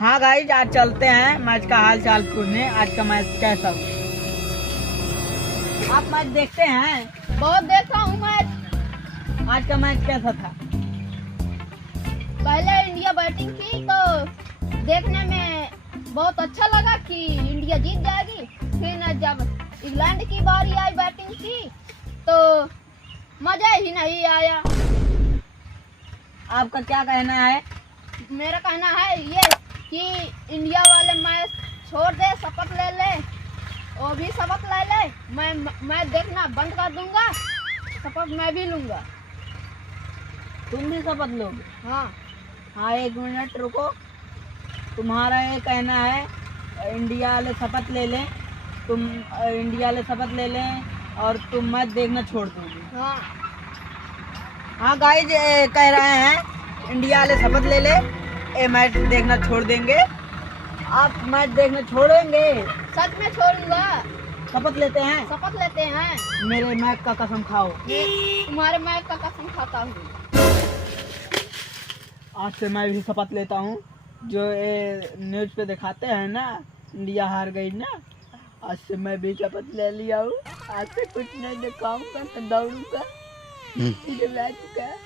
हाँ गाइज, आज चलते हैं मैच का हाल चाल पूछने। आज का मैच कैसा हुआ? आप मैच देखते हैं? बहुत देखा हूँ मैच। आज का मैच कैसा था? पहले इंडिया बैटिंग की तो देखने में बहुत अच्छा लगा कि इंडिया जीत जाएगी। फिर जब इंग्लैंड की बारी आई बैटिंग की तो मजा ही नहीं आया। आपका क्या कहना है? मेरा कहना है ये कि इंडिया वाले मैच छोड़ दे, शपथ ले ले, वो भी शपथ ले ले। मैं देखना बंद कर दूंगा, शपथ मैं भी लूंगा। तुम भी शपथ लोगे? हाँ हाँ, एक मिनट रुको। तुम्हारा ये कहना है इंडिया वाले शपथ ले लें, तुम इंडिया वाले शपथ ले लें और तुम मैच देखना छोड़ दोगे? हाँ हाँ गाइज, कह रहे हैं इंडिया वाले शपथ ले ले, ये मैच देखना छोड़ देंगे। आप मैच देखना छोड़ेंगे? सच में छोड़ूंगा। शपथ लेते हैं? शपथ लेते हैं। मेरे मैच का कसम खाओ। मैं तुम्हारे मैच का कसम खाता हूँ। आज से मैं भी शपथ लेता हूँ। जो ये न्यूज पे दिखाते हैं ना इंडिया हार गई ना, आज से मैं भी शपथ ले लिया हूँ। आज से कुछ नहीं दिखाऊंगा, न दौड़ूंगा, सीधे बैठ चुका है।